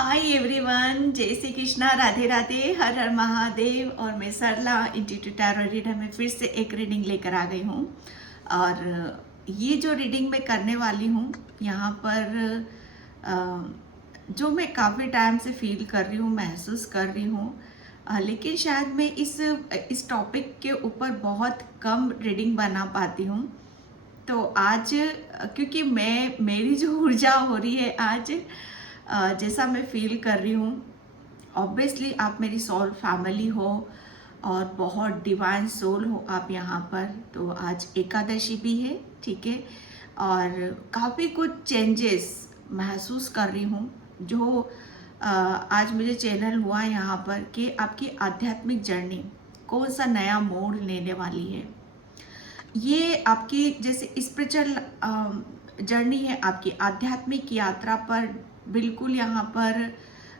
Hi everyone, जय श्री कृष्णा, राधे राधे, हर हर महादेव। और मैं सरला इंट्यूटिव टैरो रीडर में फिर से एक रीडिंग लेकर आ गई हूँ। और ये जो रीडिंग मैं करने वाली हूँ यहाँ पर जो मैं काफ़ी टाइम से फील कर रही हूँ, महसूस कर रही हूँ, लेकिन शायद मैं इस टॉपिक के ऊपर बहुत कम रीडिंग बना पाती हूँ। तो आज क्योंकि मेरी जो ऊर्जा हो रही है आज, जैसा मैं फील कर रही हूँ, ऑब्वियसली आप मेरी सोल फैमिली हो और बहुत डिवाइन सोल हो आप यहाँ पर। तो आज एकादशी भी है, ठीक है, और काफ़ी कुछ चेंजेस महसूस कर रही हूँ जो आज मुझे चैनल हुआ यहाँ पर कि आपकी आध्यात्मिक जर्नी कौन सा नया मोड़ लेने वाली है। ये आपकी जैसे स्पिरिचुअल जर्नी है, आपकी आध्यात्मिक यात्रा पर बिल्कुल यहाँ पर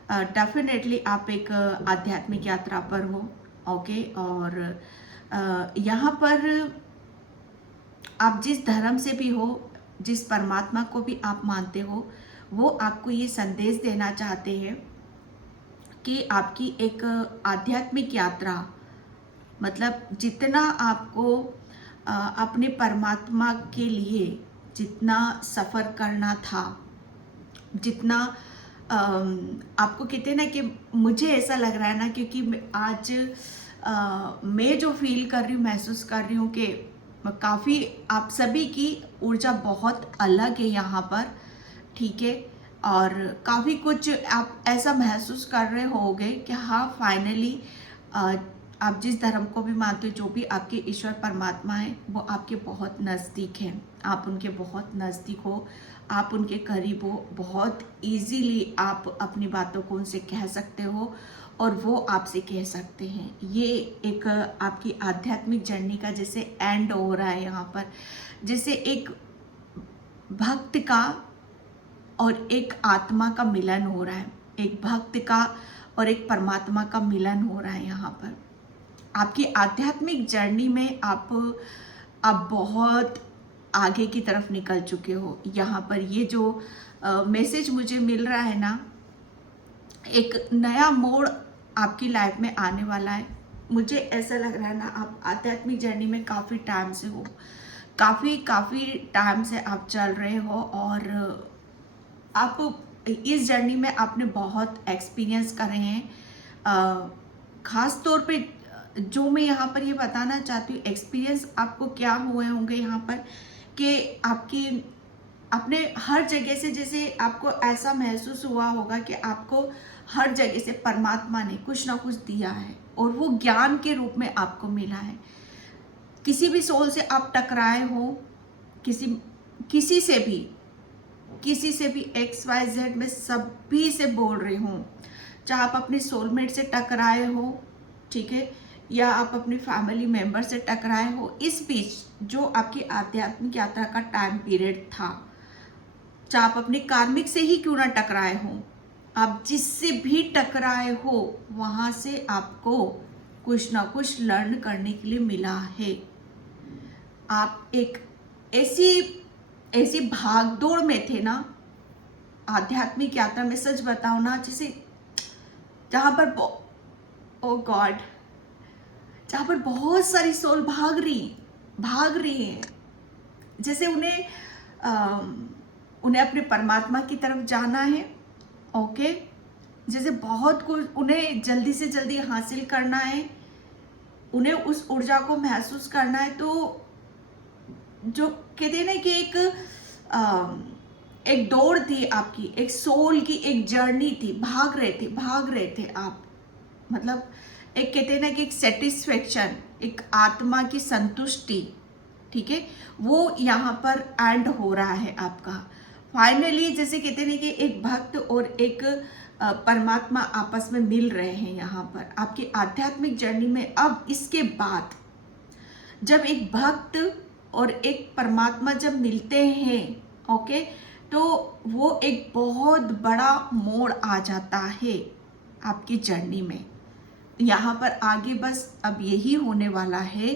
डेफिनेटली आप एक आध्यात्मिक यात्रा पर हो। ओके, और यहाँ पर आप जिस धर्म से भी हो, जिस परमात्मा को भी आप मानते हो, वो आपको ये संदेश देना चाहते हैं कि आपकी एक आध्यात्मिक यात्रा, मतलब जितना आपको अपने परमात्मा के लिए जितना सफ़र करना था, जितना आपको कहते हैं ना कि मुझे ऐसा लग रहा है ना, क्योंकि आज मैं जो फील कर रही हूँ, महसूस कर रही हूँ कि काफ़ी आप सभी की ऊर्जा बहुत अलग है यहाँ पर, ठीक है। और काफ़ी कुछ आप ऐसा महसूस कर रहे होगे कि हाँ, फाइनली आप जिस धर्म को भी मानते हो, जो भी आपके ईश्वर परमात्मा है, वो आपके बहुत नज़दीक हैं, आप उनके बहुत नज़दीक हो, आप उनके करीब हो, बहुत इजीली आप अपनी बातों को उनसे कह सकते हो और वो आपसे कह सकते हैं। ये एक आपकी आध्यात्मिक जर्नी का जैसे एंड हो रहा है यहाँ पर, जैसे एक भक्त का और एक आत्मा का मिलन हो रहा है, एक भक्त का और एक परमात्मा का मिलन हो रहा है यहाँ पर। आपकी आध्यात्मिक जर्नी में आप बहुत आगे की तरफ निकल चुके हो। यहाँ पर ये जो मैसेज मुझे मिल रहा है ना, एक नया मोड़ आपकी लाइफ में आने वाला है। मुझे ऐसा लग रहा है ना, आप आध्यात्मिक जर्नी में काफ़ी टाइम से हो, काफ़ी टाइम से आप चल रहे हो और आप इस जर्नी में आपने बहुत एक्सपीरियंस करे हैं। ख़ास तौर पे जो मैं यहाँ पर ये बताना चाहती हूँ, एक्सपीरियंस आपको क्या हुए होंगे यहाँ पर कि आपने हर जगह से, जैसे आपको ऐसा महसूस हुआ होगा कि आपको हर जगह से परमात्मा ने कुछ ना कुछ दिया है और वो ज्ञान के रूप में आपको मिला है। किसी भी सोल से आप टकराए हो, किसी से भी XYZ में सभी से बोल रही हूँ, चाहे आप अपने सोलमेट से टकराए हो, ठीक है, या आप अपनी फैमिली मेंबर से टकराए हो, इस बीच जो आपकी आध्यात्मिक यात्रा का टाइम पीरियड था, चाहे आप अपने कार्मिक से ही क्यों ना टकराए हो, आप जिससे भी टकराए हो वहाँ से आपको कुछ ना कुछ लर्न करने के लिए मिला है। आप एक ऐसी भागदौड़ में थे ना आध्यात्मिक यात्रा में, सच बताओ ना, जैसे जहाँ पर ओ गॉड, जहाँ पर बहुत सारी सोल भाग रही हैं, जैसे उन्हें अपने परमात्मा की तरफ जाना है। ओके, जैसे बहुत कुछ उन्हें जल्दी से जल्दी हासिल करना है, उन्हें उस ऊर्जा को महसूस करना है। तो जो कहते हैं ना कि एक दौड़ थी आपकी, एक सोल की एक जर्नी थी, भाग रहे थे आप, मतलब एक कहते हैं ना कि एक सेटिस्फेक्शन, एक आत्मा की संतुष्टि, ठीक है, वो यहाँ पर एंड हो रहा है आपका फाइनली। जैसे कहते हैं कि एक भक्त और एक परमात्मा आपस में मिल रहे हैं यहाँ पर आपकी आध्यात्मिक जर्नी में। अब इसके बाद जब एक भक्त और एक परमात्मा जब मिलते हैं, ओके, तो वो एक बहुत बड़ा मोड़ आ जाता है आपकी जर्नी में। यहाँ पर आगे बस अब यही होने वाला है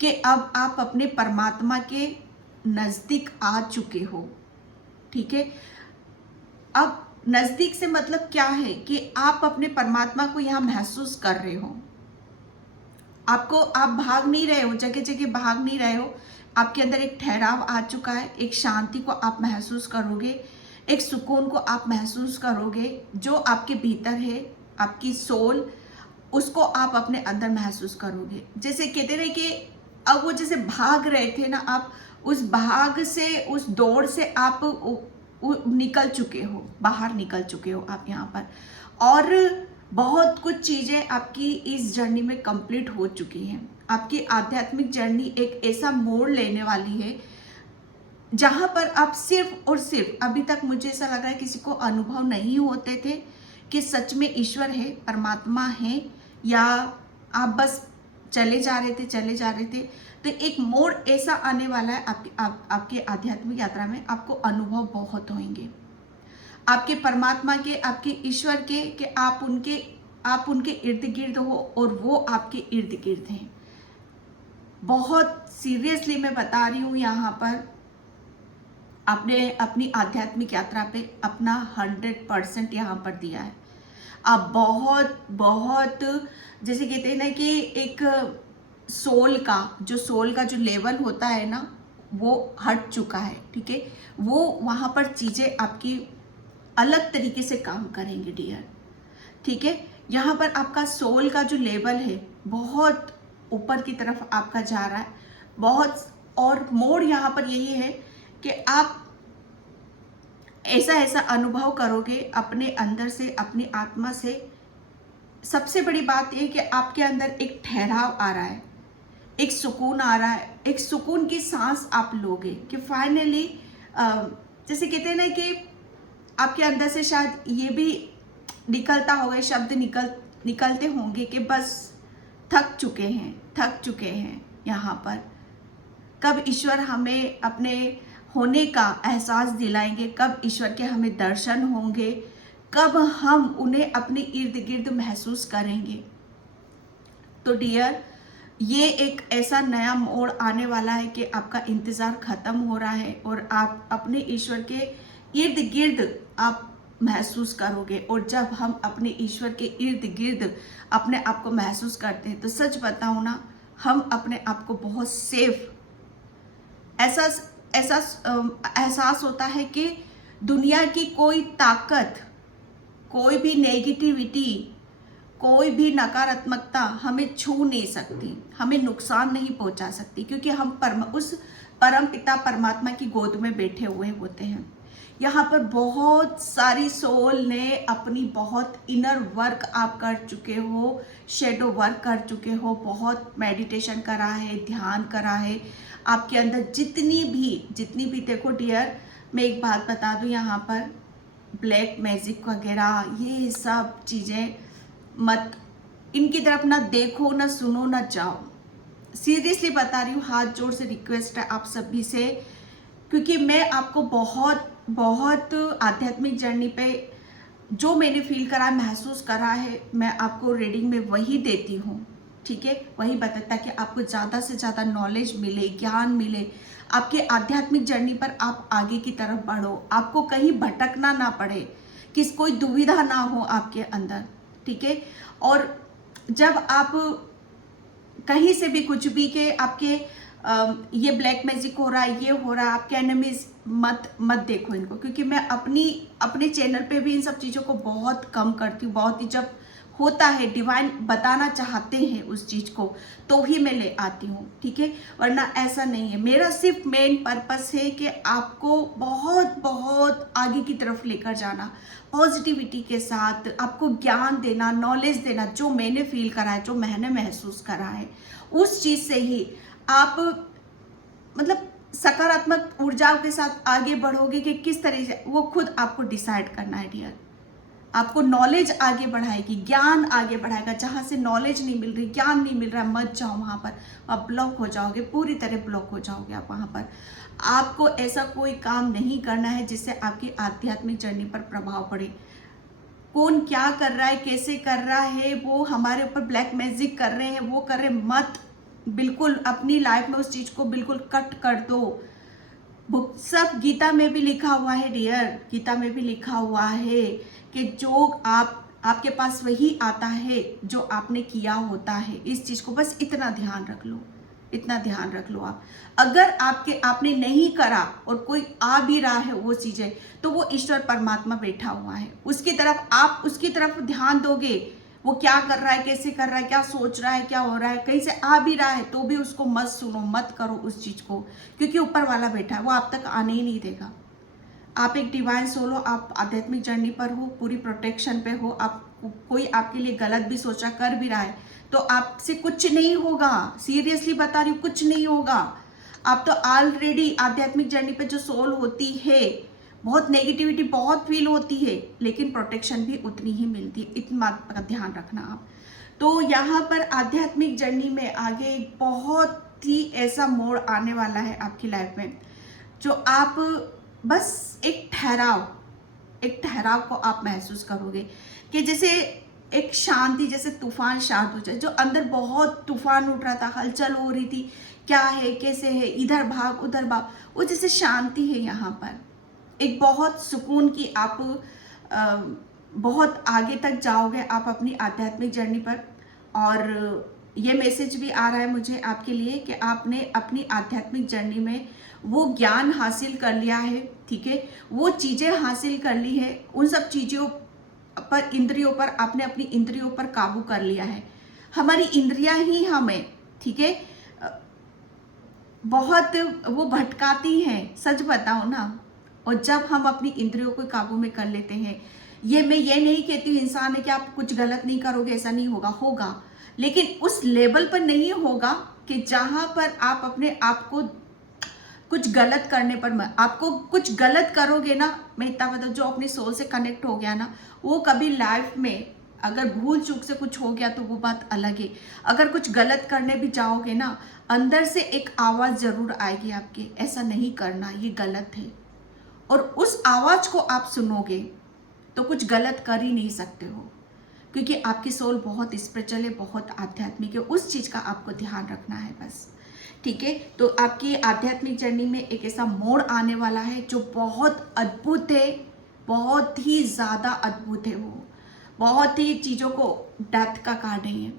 कि अब आप अपने परमात्मा के नज़दीक आ चुके हो, ठीक है। अब नजदीक से मतलब क्या है कि आप अपने परमात्मा को यहाँ महसूस कर रहे हो। आप भाग नहीं रहे हो, जगह जगह भाग नहीं रहे हो। आपके अंदर एक ठहराव आ चुका है, एक शांति को आप महसूस करोगे, एक सुकून को आप महसूस करोगे। जो आपके भीतर है, आपकी सोल, उसको आप अपने अंदर महसूस करोगे। जैसे कहते रहे कि अब वो जैसे भाग रहे थे ना, आप उस भाग से, उस दौड़ से आप निकल चुके हो, बाहर निकल चुके हो आप यहाँ पर। और बहुत कुछ चीज़ें आपकी इस जर्नी में कंप्लीट हो चुकी हैं। आपकी आध्यात्मिक जर्नी एक ऐसा मोड़ लेने वाली है जहाँ पर आप सिर्फ और सिर्फ, अभी तक मुझे ऐसा लग रहा है किसी को अनुभव नहीं होते थे कि सच में ईश्वर है, परमात्मा है, या आप बस चले जा रहे थे। तो एक मोड़ ऐसा आने वाला है आपकी आध्यात्मिक यात्रा में, आपको अनुभव बहुत होंगे आपके परमात्मा के, आपके ईश्वर के, कि आप उनके इर्द गिर्द हो और वो आपके इर्द गिर्द हैं। बहुत सीरियसली मैं बता रही हूँ, यहाँ पर आपने अपनी आध्यात्मिक यात्रा पे अपना 100% यहाँ पर दिया है। आप बहुत बहुत, जैसे कहते हैं ना कि एक सोल का जो लेवल होता है ना, वो हट चुका है। ठीक है, वो वहाँ पर चीज़ें आपकी अलग तरीके से काम करेंगे डियर। ठीक है, यहाँ पर आपका सोल का जो लेवल है बहुत ऊपर की तरफ आपका जा रहा है बहुत। और मोड़ यहाँ पर यही है कि आप ऐसा अनुभव करोगे अपने अंदर से, अपनी आत्मा से। सबसे बड़ी बात यह कि आपके अंदर एक ठहराव आ रहा है, एक सुकून आ रहा है, एक सुकून की सांस आप लोगे कि फाइनली, जैसे कहते हैं ना कि आपके अंदर से शायद ये भी निकलता होगा, शब्द निकलते होंगे कि बस थक चुके हैं यहाँ पर। कब ईश्वर हमें अपने होने का एहसास दिलाएंगे, कब ईश्वर के हमें दर्शन होंगे, कब हम उन्हें अपने इर्द गिर्द महसूस करेंगे। तो डियर, ये एक ऐसा नया मोड़ आने वाला है कि आपका इंतज़ार ख़त्म हो रहा है और आप अपने ईश्वर के इर्द गिर्द आप महसूस करोगे। और जब हम अपने ईश्वर के इर्द गिर्द अपने आप को महसूस करते हैं, तो सच बताऊँ ना, हम अपने आप को बहुत सेफ एहसास होता है कि दुनिया की कोई ताकत, कोई भी नेगेटिविटी, कोई भी नकारात्मकता हमें छू नहीं सकती, हमें नुकसान नहीं पहुंचा सकती, क्योंकि हम उस परम पिता परमात्मा की गोद में बैठे हुए होते हैं। यहाँ पर बहुत सारी सोल ने अपनी बहुत इनर वर्क आप कर चुके हो, शेडो वर्क कर चुके हो, बहुत मेडिटेशन करा है, ध्यान करा है। आपके अंदर जितनी भी देखो डियर, मैं एक बात बता दूं, यहाँ पर ब्लैक मैजिक वगैरह ये सब चीज़ें मत, इनकी तरफ ना देखो, ना सुनो, ना जाओ। सीरियसली बता रही हूँ, हाथ जोड़ से रिक्वेस्ट है आप सभी से, क्योंकि मैं आपको बहुत बहुत आध्यात्मिक जर्नी पे जो मैंने फील करा, महसूस करा है, मैं आपको रीडिंग में वही देती हूँ। ठीक है, वही बताता कि आपको ज़्यादा से ज़्यादा नॉलेज मिले, ज्ञान मिले, आपके आध्यात्मिक जर्नी पर आप आगे की तरफ बढ़ो, आपको कहीं भटकना ना पड़े, कोई दुविधा ना हो आपके अंदर। ठीक है, और जब आप कहीं से भी कुछ भी के आपके ये ब्लैक मैजिक हो रहा है, ये हो रहा है, आपके एनिमीज मत देखो इनको, क्योंकि मैं अपने चैनल पे भी इन सब चीज़ों को बहुत कम करती हूँ। बहुत ही जब होता है, डिवाइन बताना चाहते हैं उस चीज़ को, तो ही मैं ले आती हूँ। ठीक है, वरना ऐसा नहीं है। मेरा सिर्फ मेन पर्पस है कि आपको बहुत बहुत आगे की तरफ लेकर जाना, पॉजिटिविटी के साथ आपको ज्ञान देना, नॉलेज देना। जो मैंने फील करा है, जो मैंने महसूस करा है, उस चीज़ से ही आप मतलब सकारात्मक ऊर्जाओं के साथ आगे बढ़ोगे कि किस तरह से, वो खुद आपको डिसाइड करना है डियर। आपको नॉलेज आगे बढ़ाएगी, ज्ञान आगे बढ़ाएगा। जहाँ से नॉलेज नहीं मिल रही, ज्ञान नहीं मिल रहा, मत जाओ वहाँ पर, आप ब्लॉक हो जाओगे, पूरी तरह ब्लॉक हो जाओगे आप वहाँ पर। आपको ऐसा कोई काम नहीं करना है जिससे आपकी आध्यात्मिक जर्नी पर प्रभाव पड़े। कौन क्या कर रहा है, कैसे कर रहा है, वो हमारे ऊपर ब्लैक मैजिक कर रहे हैं, वो कर रहे हैं, मत, बिल्कुल अपनी लाइफ में उस चीज़ को बिल्कुल कट कर दो। बुक सब गीता में भी लिखा हुआ है डियर, गीता में भी लिखा हुआ है कि जो आपके पास वही आता है जो आपने किया होता है। इस चीज को बस इतना ध्यान रख लो, इतना ध्यान रख लो। आप अगर आपने नहीं करा और कोई आ भी रहा है वो चीजें, तो वो ईश्वर परमात्मा बैठा हुआ है, उसकी तरफ आप उसकी तरफ ध्यान दोगे, वो क्या कर रहा है, कैसे कर रहा है, क्या सोच रहा है, क्या हो रहा है, कहीं से आ भी रहा है तो भी उसको मत सुनो, मत करो उस चीज को, क्योंकि ऊपर वाला बैठा है, वो आप तक आने ही नहीं देगा। आप एक डिवाइन सोल हो, आप आध्यात्मिक जर्नी पर हो, पूरी प्रोटेक्शन पे हो। आप कोई आपके लिए गलत भी सोचा कर भी रहा है तो आपसे कुछ नहीं होगा, सीरियसली बता रही हूँ, कुछ नहीं होगा। आप तो ऑलरेडी आध्यात्मिक जर्नी पे जो सोल होती है, बहुत नेगेटिविटी बहुत फील होती है, लेकिन प्रोटेक्शन भी उतनी ही मिलती है, इतनी बात का ध्यान रखना आप। तो यहाँ पर आध्यात्मिक जर्नी में आगे बहुत ही ऐसा मोड़ आने वाला है आपकी लाइफ में, जो आप बस एक ठहराव को आप महसूस करोगे कि जैसे एक शांति, जैसे तूफान शांत हो जाए। जो अंदर बहुत तूफान उठ रहा था, हलचल हो रही थी, क्या है कैसे है, इधर भाग उधर भाग, वो जैसे शांति है यहाँ पर, एक बहुत सुकून की आप बहुत आगे तक जाओगे आप अपनी आध्यात्मिक जर्नी पर। और ये मैसेज भी आ रहा है मुझे आपके लिए कि आपने अपनी आध्यात्मिक जर्नी में वो ज्ञान हासिल कर लिया है, ठीक है, वो चीज़ें हासिल कर ली है, उन सब चीज़ों पर, इंद्रियों पर आपने अपनी इंद्रियों पर काबू कर लिया है। हमारी इंद्रियां ही हमें, ठीक है, बहुत वो भटकाती हैं, सच बताओ ना। और जब हम अपनी इंद्रियों को काबू में कर लेते हैं, मैं ये नहीं कहती हूँ इंसान है कि आप कुछ गलत नहीं करोगे, ऐसा नहीं होगा, होगा, लेकिन उस लेवल पर नहीं होगा कि जहां पर आप अपने आप को कुछ गलत करने पर, आपको कुछ गलत करोगे ना, मैं इतना बता, जो अपनी सोल से कनेक्ट हो गया ना, वो कभी लाइफ में अगर भूल चूक से कुछ हो गया तो वो बात अलग है। अगर कुछ गलत करने भी जाओगे ना, अंदर से एक आवाज जरूर आएगी आपके, ऐसा नहीं करना, ये गलत है, और उस आवाज को आप सुनोगे तो कुछ गलत कर ही नहीं सकते हो, क्योंकि आपकी सोल बहुत स्पिरिचुअल है, बहुत आध्यात्मिक है। उस चीज का आपको ध्यान रखना है बस, ठीक है। तो आपकी आध्यात्मिक जर्नी में एक ऐसा मोड़ आने वाला है जो बहुत अद्भुत है, बहुत ही ज्यादा अद्भुत है। वो बहुत ही चीजों को डेप्थ का काट रही है,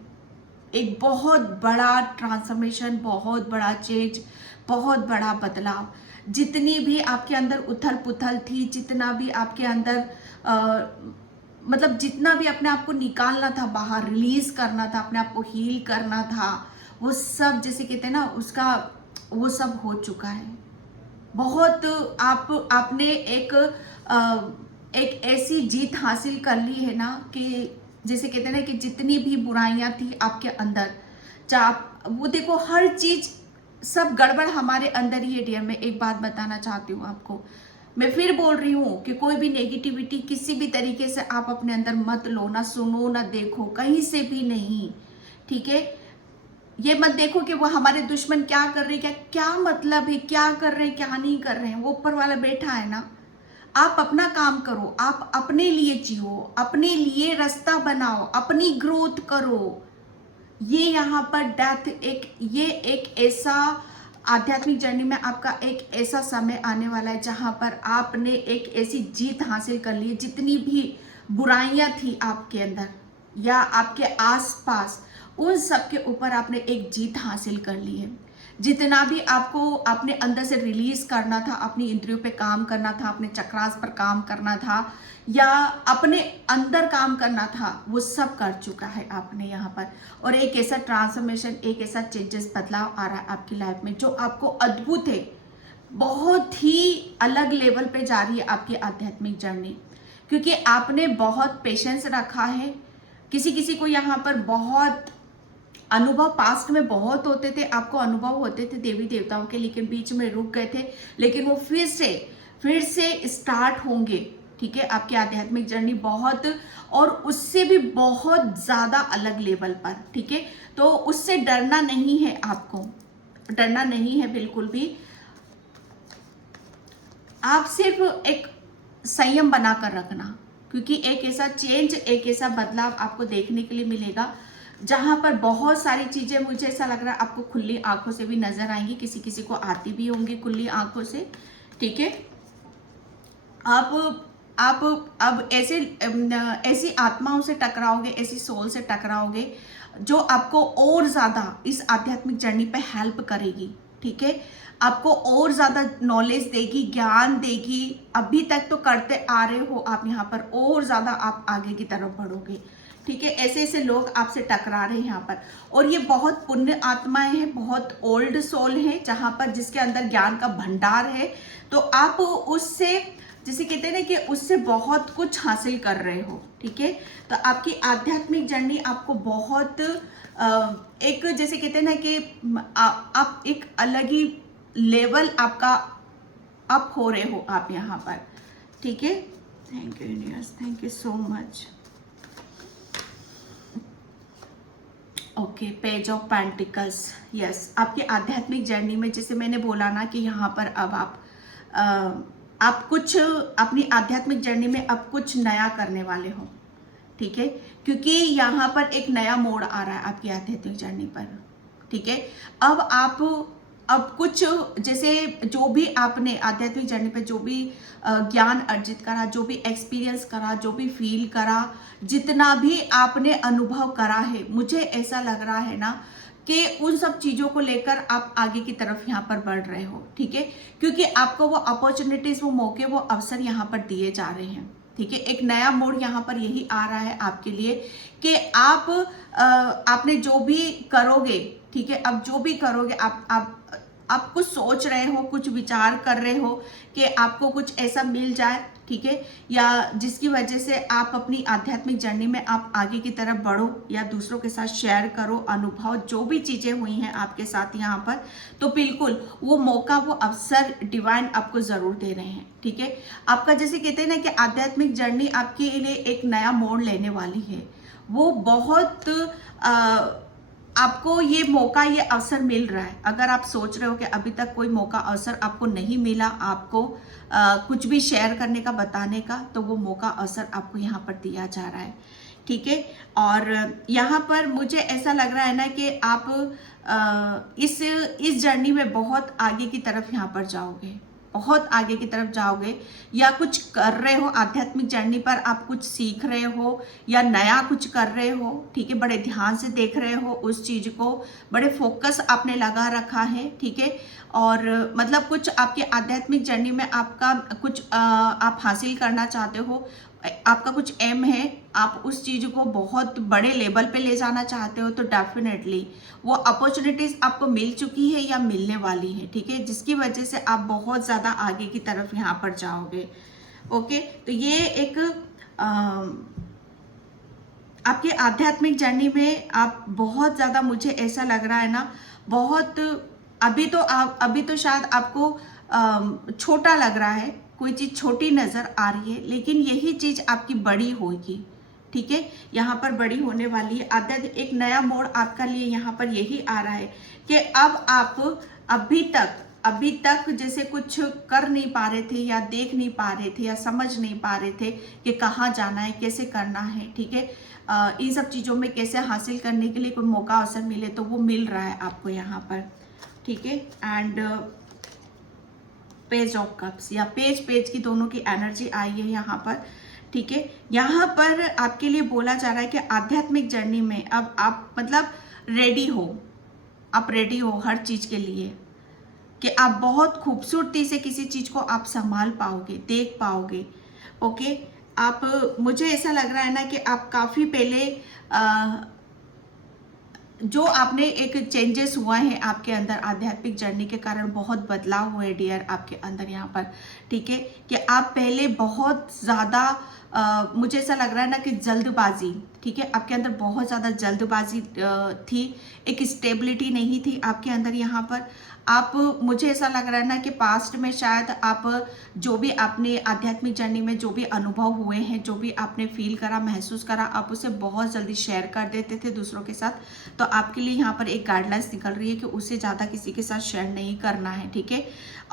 एक बहुत बड़ा ट्रांसफॉर्मेशन, बहुत बड़ा चेंज, बहुत बड़ा बदलाव। जितनी भी आपके अंदर उथल पुथल थी, जितना भी आपके अंदर मतलब जितना भी अपने आप को निकालना था बाहर, रिलीज करना था, अपने आप को हील करना था, वो सब जैसे कहते हैं ना, उसका वो सब हो चुका है। बहुत आपने एक ऐसी जीत हासिल कर ली है ना, कि जैसे कहते हैं ना कि जितनी भी बुराइयां थी आपके अंदर, वो देखो हर चीज सब गड़बड़ हमारे अंदर ही है डियर। मैं एक बात बताना चाहती हूँ आपको, मैं फिर बोल रही हूँ कि कोई भी नेगेटिविटी किसी भी तरीके से आप अपने अंदर मत लो, ना सुनो, ना देखो, कहीं से भी नहीं, ठीक है। ये मत देखो कि वो हमारे दुश्मन क्या कर रहे हैं, क्या मतलब है, क्या कर रहे हैं, क्या नहीं कर रहे हैं, वो ऊपर वाला बैठा है ना। आप अपना काम करो, आप अपने लिए जियो, अपने लिए रास्ता बनाओ, अपनी ग्रोथ करो। ये यहाँ पर ये एक ऐसा आध्यात्मिक जर्नी में आपका एक ऐसा समय आने वाला है जहां पर आपने एक ऐसी जीत हासिल कर ली, जितनी भी बुराइयां थी आपके अंदर या आपके आसपास, उन सब के ऊपर आपने एक जीत हासिल कर ली है। जितना भी आपको अपने अंदर से रिलीज करना था, अपनी इंद्रियों पे काम करना था, अपने चक्रास पर काम करना था, या अपने अंदर काम करना था, वो सब कर चुका है आपने यहाँ पर। और एक ऐसा ट्रांसफॉर्मेशन, एक ऐसा चेंजेस, बदलाव आ रहा है आपकी लाइफ में जो आपको अद्भुत है, बहुत ही अलग लेवल पे जा रही है आपकी आध्यात्मिक जर्नी, क्योंकि आपने बहुत पेशेंस रखा है। किसी किसी को यहाँ पर बहुत अनुभव पास्ट में बहुत होते थे, आपको अनुभव होते थे देवी देवताओं के, लेकिन बीच में रुक गए थे, लेकिन वो फिर से स्टार्ट होंगे, ठीक है, आपकी आध्यात्मिक जर्नी बहुत, और उससे भी बहुत ज्यादा अलग लेवल पर, ठीक है। तो उससे डरना नहीं है, आपको डरना नहीं है बिल्कुल भी। आप सिर्फ एक संयम बनाकर रखना, क्योंकि एक ऐसा चेंज, एक ऐसा बदलाव आपको देखने के लिए मिलेगा जहां पर बहुत सारी चीजें, मुझे ऐसा लग रहा है आपको खुली आंखों से भी नजर आएंगी, किसी किसी को आती भी होंगी खुली आंखों से, ठीक है। अब ऐसी आत्माओं से टकराओगे, ऐसी सोल से टकराओगे जो आपको और ज़्यादा इस आध्यात्मिक जर्नी पे हेल्प करेगी। ठीक है, आपको और ज़्यादा नॉलेज देगी, ज्ञान देगी। अभी तक तो करते आ रहे हो आप यहाँ पर, और ज़्यादा आप आगे की तरफ बढ़ोगे। ठीक है, ऐसे ऐसे लोग आपसे टकरा रहे हैं यहाँ पर, और ये बहुत पुण्य आत्माएं हैं, बहुत ओल्ड सोल हैं, जहाँ पर जिसके अंदर ज्ञान का भंडार है। तो आप उससे, जैसे कहते हैं ना कि उससे बहुत कुछ हासिल कर रहे हो। ठीक है, तो आपकी आध्यात्मिक जर्नी आपको बहुत एक, जैसे कहते हैं ना कि आप एक अलग ही लेवल आपका अप हो रहे हो आप यहाँ पर। ठीक है, thank you universe, thank you so much. Okay, page of pentacles, yes. आपकी आध्यात्मिक जर्नी में, जैसे मैंने बोला ना कि यहाँ पर अब आप कुछ अपनी आध्यात्मिक जर्नी में अब कुछ नया करने वाले हो। ठीक है, क्योंकि यहाँ पर एक नया मोड़ आ रहा है आपकी आध्यात्मिक जर्नी पर। ठीक है, अब कुछ, जैसे जो भी आपने आध्यात्मिक जर्नी पे जो भी ज्ञान अर्जित करा, जो भी एक्सपीरियंस करा, जो भी फील करा, जितना भी आपने अनुभव करा है, मुझे ऐसा लग रहा है ना कि उन सब चीज़ों को लेकर आप आगे की तरफ यहाँ पर बढ़ रहे हो। ठीक है, क्योंकि आपको वो अपॉर्चुनिटीज, वो मौके, वो अवसर यहाँ पर दिए जा रहे हैं। ठीक है, एक नया मोड़ यहाँ पर यही आ रहा है आपके लिए कि आपने जो भी करोगे, ठीक है, अब जो भी करोगे, आप कुछ सोच रहे हो, कुछ विचार कर रहे हो कि आपको कुछ ऐसा मिल जाए। ठीक है, या जिसकी वजह से आप अपनी आध्यात्मिक जर्नी में आप आगे की तरफ बढ़ो, या दूसरों के साथ शेयर करो अनुभव, जो भी चीज़ें हुई हैं आपके साथ यहाँ पर, तो बिल्कुल वो मौका, वो अवसर डिवाइन आपको ज़रूर दे रहे हैं। ठीक है, आपका, जैसे कहते हैं ना कि आध्यात्मिक जर्नी आपके लिए एक नया मोड़ लेने वाली है। वो बहुत आपको ये मौका, ये अवसर मिल रहा है। अगर आप सोच रहे हो कि अभी तक कोई मौका, अवसर आपको नहीं मिला, आपको कुछ भी शेयर करने का, बताने का, तो वो मौका, अवसर आपको यहाँ पर दिया जा रहा है। ठीक है, और यहाँ पर मुझे ऐसा लग रहा है ना कि आप इस जर्नी में बहुत आगे की तरफ यहाँ पर जाओगे, बहुत आगे की तरफ जाओगे, या कुछ कर रहे हो आध्यात्मिक जर्नी पर, आप कुछ सीख रहे हो या नया कुछ कर रहे हो। ठीक है, बड़े ध्यान से देख रहे हो उस चीज़ को, बड़े फोकस आपने लगा रखा है। ठीक है, और मतलब कुछ आपके आध्यात्मिक जर्नी में आपका कुछ आप हासिल करना चाहते हो, आपका कुछ एम है, आप उस चीज़ को बहुत बड़े लेवल पे ले जाना चाहते हो, तो डेफिनेटली वो अपॉर्चुनिटीज़ आपको मिल चुकी है या मिलने वाली है। ठीक है, जिसकी वजह से आप बहुत ज़्यादा आगे की तरफ यहाँ पर जाओगे। ओके, तो ये एक आपकी आध्यात्मिक जर्नी में आप बहुत ज़्यादा, मुझे ऐसा लग रहा है ना, बहुत अभी तो शायद आपको छोटा लग रहा है, कोई चीज़ छोटी नज़र आ रही है, लेकिन यही चीज़ आपकी बड़ी होगी। ठीक है, यहाँ पर बड़ी होने वाली है। आध्यात्मिक एक नया मोड़ आपका लिए यहाँ पर यही आ रहा है कि अब आप अभी तक जैसे कुछ कर नहीं पा रहे थे, या देख नहीं पा रहे थे, या समझ नहीं पा रहे थे कि कहाँ जाना है, कैसे करना है। ठीक है, इन सब चीज़ों में कैसे हासिल करने के लिए कोई मौका, अवसर मिले, तो वो मिल रहा है आपको यहाँ पर। ठीक है, एंड पेज ऑफ कप्स या पेज की दोनों की एनर्जी आई है यहाँ पर। ठीक है, यहाँ पर आपके लिए बोला जा रहा है कि आध्यात्मिक जर्नी में अब आप मतलब रेडी हो, आप रेडी हो हर चीज़ के लिए, कि आप बहुत खूबसूरती से किसी चीज़ को आप संभाल पाओगे, देख पाओगे। ओके, आप, मुझे ऐसा लग रहा है ना कि आप काफ़ी पहले जो आपने एक चेंजेस हुआ है आपके अंदर आध्यात्मिक जर्नी के कारण, बहुत बदलाव हुए डियर आपके अंदर यहाँ पर। ठीक है, कि आप पहले बहुत ज़्यादा मुझे ऐसा लग रहा है ना कि जल्दबाजी, ठीक है, आपके अंदर बहुत ज़्यादा जल्दबाजी थी, एक स्टेबिलिटी नहीं थी आपके अंदर यहाँ पर। आप, मुझे ऐसा लग रहा है ना कि पास्ट में शायद आप जो भी आपने आध्यात्मिक जर्नी में जो भी अनुभव हुए हैं, जो भी आपने फील करा, महसूस करा, आप उसे बहुत जल्दी शेयर कर देते थे दूसरों के साथ। तो आपके लिए यहाँ पर एक गाइडलाइंस निकल रही है कि उसे ज़्यादा किसी के साथ शेयर नहीं करना है। ठीक है,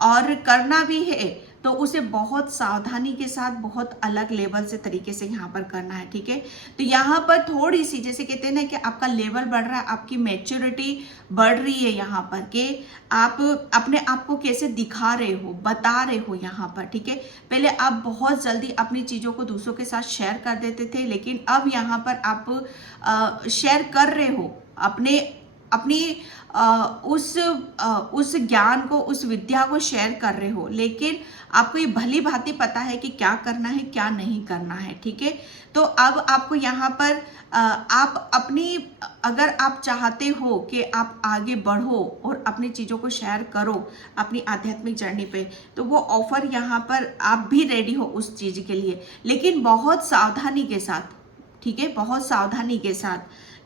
और करना भी है तो उसे बहुत सावधानी के साथ बहुत अलग लेवल से तरीके से यहाँ पर करना है, ठीक है। तो यहाँ पर थोड़ी सी जैसे कहते हैं ना कि आपका लेवल बढ़ रहा है, आपकी मैच्योरिटी बढ़ रही है यहाँ पर, कि आप अपने आप को कैसे दिखा रहे हो, बता रहे हो यहाँ पर, ठीक है। पहले आप बहुत जल्दी अपनी चीज़ों को दूसरों के साथ शेयर कर देते थे, लेकिन अब यहाँ पर आप शेयर कर रहे हो अपने अपनी उस ज्ञान को, उस विद्या को शेयर कर रहे हो, लेकिन आपको ये भली भांति पता है कि क्या करना है क्या नहीं करना है, ठीक है। तो अब आपको यहाँ पर आप अपनी, अगर आप चाहते हो कि आप आगे बढ़ो और अपनी चीज़ों को शेयर करो अपनी आध्यात्मिक जर्नी पे, तो वो ऑफर यहाँ पर आप भी रेडी हो उस चीज़ के लिए, लेकिन बहुत सावधानी के साथ, ठीक है, बहुत सावधानी के साथ,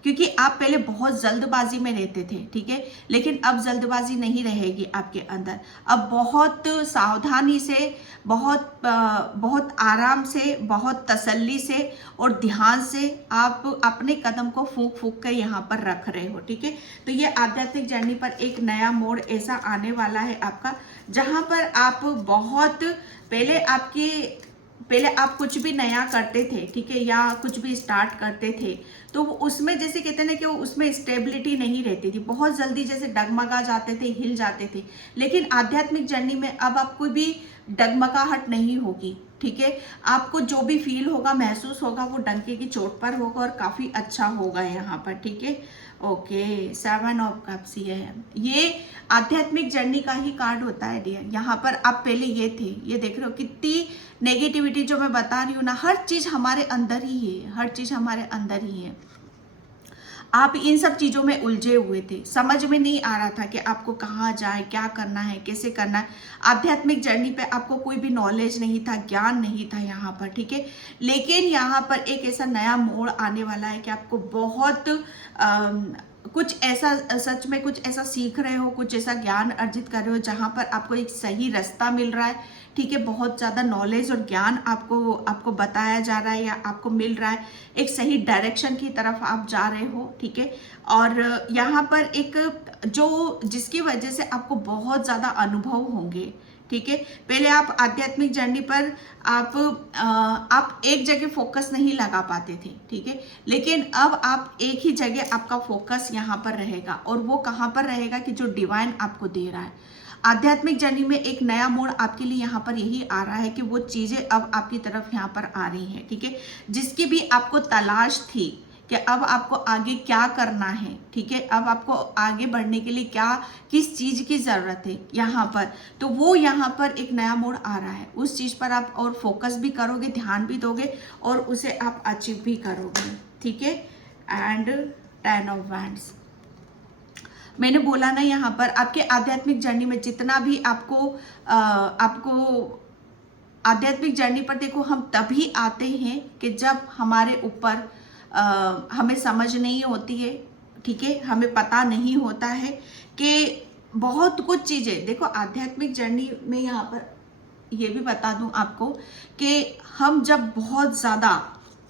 क्योंकि आप पहले बहुत जल्दबाजी में रहते थे, ठीक है, लेकिन अब जल्दबाजी नहीं रहेगी आपके अंदर। अब बहुत सावधानी से, बहुत आराम से, बहुत तसल्ली से और ध्यान से आप अपने कदम को फूंक फूंक कर यहाँ पर रख रहे हो, ठीक है। तो ये आध्यात्मिक जर्नी पर एक नया मोड़ ऐसा आने वाला है आपका, जहाँ पर आप बहुत पहले आप कुछ भी नया करते थे, ठीक है, या कुछ भी स्टार्ट करते थे, तो उसमें जैसे कहते हैं ना कि वो उसमें स्टेबिलिटी नहीं रहती थी, बहुत जल्दी जैसे डगमगा जाते थे, हिल जाते थे। लेकिन आध्यात्मिक जर्नी में अब आपको भी डगमगाहट नहीं होगी, ठीक है। आपको जो भी फील होगा, महसूस होगा, वो डंके की चोट पर होगा और काफ़ी अच्छा होगा यहाँ पर, ठीक है। ओके, 7 ऑफ कप्स ये आध्यात्मिक जर्नी का ही कार्ड होता है डियर। यहाँ पर आप पहले ये थे, ये देख रहे हो कितनी नेगेटिविटी जो मैं बता रही हूँ ना, हर चीज़ हमारे अंदर ही है, हर चीज़ हमारे अंदर ही है। आप इन सब चीज़ों में उलझे हुए थे, समझ में नहीं आ रहा था कि आपको कहाँ जाए, क्या करना है, कैसे करना है। आध्यात्मिक जर्नी पे आपको कोई भी नॉलेज नहीं था, ज्ञान नहीं था यहाँ पर, ठीक है। लेकिन यहाँ पर एक ऐसा नया मोड़ आने वाला है कि आपको बहुत कुछ ऐसा, सच में कुछ ऐसा सीख रहे हो, कुछ ऐसा ज्ञान अर्जित कर रहे हो जहाँ पर आपको एक सही रास्ता मिल रहा है, ठीक है। बहुत ज़्यादा नॉलेज और ज्ञान आपको बताया जा रहा है या आपको मिल रहा है, एक सही डायरेक्शन की तरफ आप जा रहे हो, ठीक है। और यहाँ पर एक जिसकी वजह से आपको बहुत ज़्यादा अनुभव होंगे, ठीक है। पहले आप आध्यात्मिक जर्नी पर आप एक जगह फोकस नहीं लगा पाते थे, ठीक है, लेकिन अब आप एक ही जगह आपका फोकस यहाँ पर रहेगा, और वो कहाँ पर रहेगा कि जो डिवाइन आपको दे रहा है। आध्यात्मिक जर्नी में एक नया मोड़ आपके लिए यहाँ पर यही आ रहा है कि वो चीज़ें अब आपकी तरफ यहाँ पर आ रही हैं, ठीक है, जिसकी भी आपको तलाश थी कि अब आपको आगे क्या करना है, ठीक है, अब आपको आगे बढ़ने के लिए किस चीज़ की ज़रूरत है यहाँ पर, तो वो यहाँ पर एक नया मोड़ आ रहा है। उस चीज़ पर आप और फोकस भी करोगे, ध्यान भी दोगे और उसे आप अचीव भी करोगे, ठीक है। एंड 10 ऑफ वैंड्स, मैंने बोला ना यहाँ पर आपके आध्यात्मिक जर्नी में जितना भी आपको आध्यात्मिक जर्नी पर देखो, हम तभी आते हैं कि जब हमारे ऊपर हमें समझ नहीं होती है, ठीक है, हमें पता नहीं होता है कि बहुत कुछ चीज़ें देखो आध्यात्मिक जर्नी में। यहाँ पर ये भी बता दूं आपको कि हम जब बहुत ज़्यादा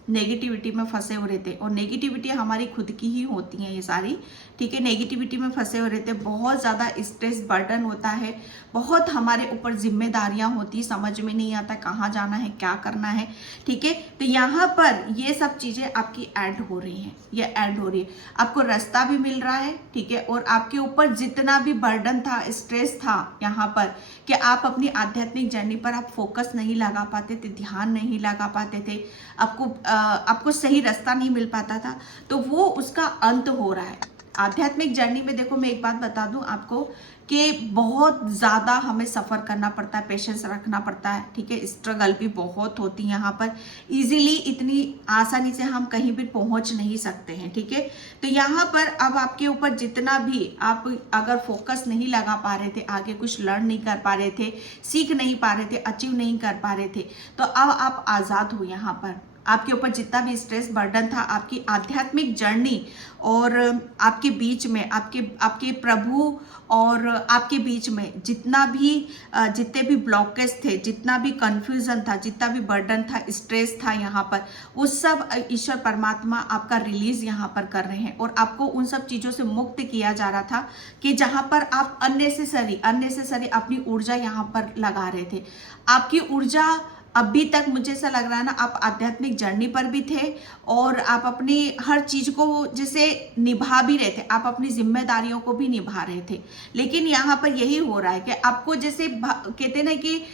नेगेटिविटी में फंसे हो रहते, और नेगेटिविटी हमारी खुद की ही होती हैं ये सारी, ठीक है, नेगेटिविटी में फंसे हो रहते, बहुत ज़्यादा स्ट्रेस बर्डन होता है, बहुत हमारे ऊपर जिम्मेदारियां होती, समझ में नहीं आता कहाँ जाना है, क्या करना है, ठीक है। तो यहाँ पर ये सब चीज़ें आपकी ऐड हो रही हैं, ये ऐड हो रही है, आपको रास्ता भी मिल रहा है, ठीक है, और आपके ऊपर जितना भी बर्डन था, स्ट्रेस था यहाँ पर कि आप अपनी आध्यात्मिक जर्नी पर आप फोकस नहीं लगा पाते थे, ध्यान नहीं लगा पाते थे, आपको सही रास्ता नहीं मिल पाता था, तो वो उसका अंत हो रहा है आध्यात्मिक जर्नी में। देखो मैं एक बात बता दूं आपको कि बहुत ज़्यादा हमें सफ़र करना पड़ता है, पेशेंस रखना पड़ता है, ठीक है, स्ट्रगल भी बहुत होती है यहाँ पर, इजीली इतनी आसानी से हम कहीं भी पहुँच नहीं सकते हैं, ठीक है। तो यहाँ पर अब आपके ऊपर जितना भी आप अगर फोकस नहीं लगा पा रहे थे, आगे कुछ लर्न नहीं कर पा रहे थे, सीख नहीं पा रहे थे, अचीव नहीं कर पा रहे थे, तो अब आप आज़ाद हो यहाँ पर। आपके ऊपर जितना भी स्ट्रेस बर्डन था, आपकी आध्यात्मिक जर्नी और आपके बीच में आपके प्रभु और आपके बीच में जितने भी ब्लॉकेज थे, जितना भी कंफ्यूजन था, जितना भी बर्डन था, स्ट्रेस था यहाँ पर, वो सब ईश्वर परमात्मा आपका रिलीज यहाँ पर कर रहे हैं। और आपको उन सब चीज़ों से मुक्त किया जा रहा था कि जहाँ पर आप अननेसेसरी अपनी ऊर्जा यहाँ पर लगा रहे थे। आपकी ऊर्जा अभी तक मुझे ऐसा लग रहा है ना, आप आध्यात्मिक जर्नी पर भी थे और आप अपनी हर चीज को जैसे निभा भी रहे थे, आप अपनी जिम्मेदारियों को भी निभा रहे थे। लेकिन यहाँ पर यही हो रहा है कि आपको जैसे कहते ना कि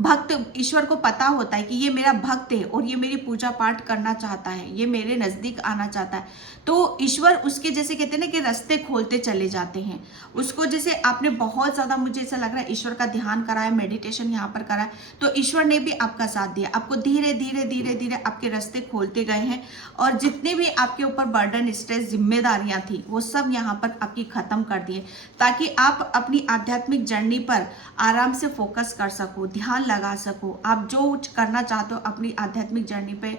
भक्त, ईश्वर को पता होता है कि ये मेरा भक्त है और ये मेरी पूजा पाठ करना चाहता है, ये मेरे नजदीक आना चाहता है, तो ईश्वर उसके जैसे कहते ना कि रास्ते खोलते चले जाते हैं उसको। जैसे आपने बहुत ज्यादा, मुझे ऐसा लग रहा है, ईश्वर का ध्यान कराया, मेडिटेशन यहाँ पर कराया, तो ईश्वर ने भी आपका साथ दिया, आपको धीरे धीरे आपके रास्ते खोलते गए हैं। और जितने भी आपके ऊपर बर्डन, स्ट्रेस, जिम्मेदारियां थी, वो सब यहाँ पर आपकी खत्म कर दिए, ताकि आप अपनी आध्यात्मिक जर्नी पर आराम से फोकस कर सको, ध्यान लगा सको। आप जो करना चाहते हो अपनी आध्यात्मिक जर्नी पे,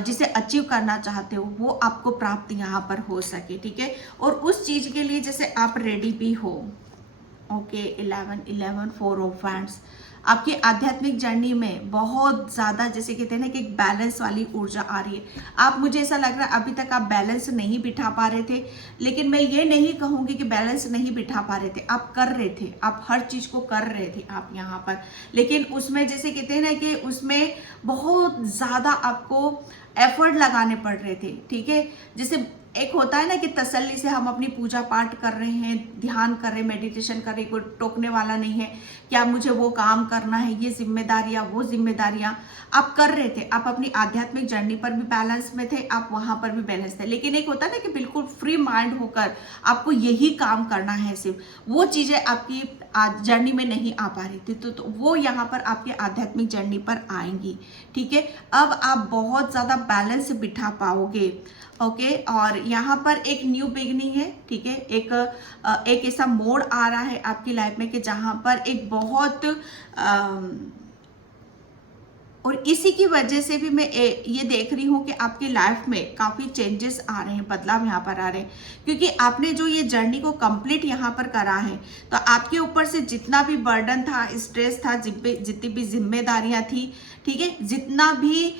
जिसे अचीव करना चाहते हो, वो आपको प्राप्त यहाँ पर हो सके, ठीक है। और उस चीज के लिए जैसे आप रेडी भी हो। ओके, 11 4 ऑफ वैंड्स आपकी आध्यात्मिक जर्नी में बहुत ज़्यादा, जैसे कहते हैं ना कि एक बैलेंस वाली ऊर्जा आ रही है। आप, मुझे ऐसा लग रहा है अभी तक आप बैलेंस नहीं बिठा पा रहे थे, लेकिन मैं ये नहीं कहूँगी कि बैलेंस नहीं बिठा पा रहे थे, आप कर रहे थे, आप हर चीज़ को कर रहे थे आप यहाँ पर। लेकिन उसमें जैसे कहते हैं ना कि उसमें बहुत ज़्यादा आपको एफर्ट लगाने पड़ रहे थे, ठीक है। जैसे एक होता है ना कि तसल्ली से हम अपनी पूजा पाठ कर रहे हैं, ध्यान कर रहे हैं, मेडिटेशन कर रहे हैं, कोई टोकने वाला नहीं है क्या मुझे वो काम करना है, ये जिम्मेदारियां, वो जिम्मेदारियां आप कर रहे थे। आप अपनी आध्यात्मिक जर्नी पर भी बैलेंस में थे, आप वहां पर भी बैलेंस थे। लेकिन एक होता है ना कि बिल्कुल फ्री माइंड होकर आपको यही काम करना है, सिर्फ वो चीजें आपकी जर्नी में नहीं आ पा रही थी, तो वो यहाँ पर आपके आध्यात्मिक जर्नी पर आएंगी, ठीक है। अब आप बहुत ज्यादा बैलेंस बिठा पाओगे, ओके। और यहाँ पर एक न्यू बिगनिंग है, ठीक है। एक ऐसा मोड़ आ रहा है आपकी लाइफ में कि जहां पर एक बहुत और इसी की वजह से भी मैं ये देख रही हूँ कि आपकी लाइफ में काफ़ी चेंजेस आ रहे हैं, बदलाव यहाँ पर आ रहे हैं, क्योंकि आपने जो ये जर्नी को कंप्लीट यहाँ पर करा है, तो आपके ऊपर से जितना भी बर्डन था, स्ट्रेस था, जितनी भी जिम्मेदारियाँ थी, ठीक है, जितना भी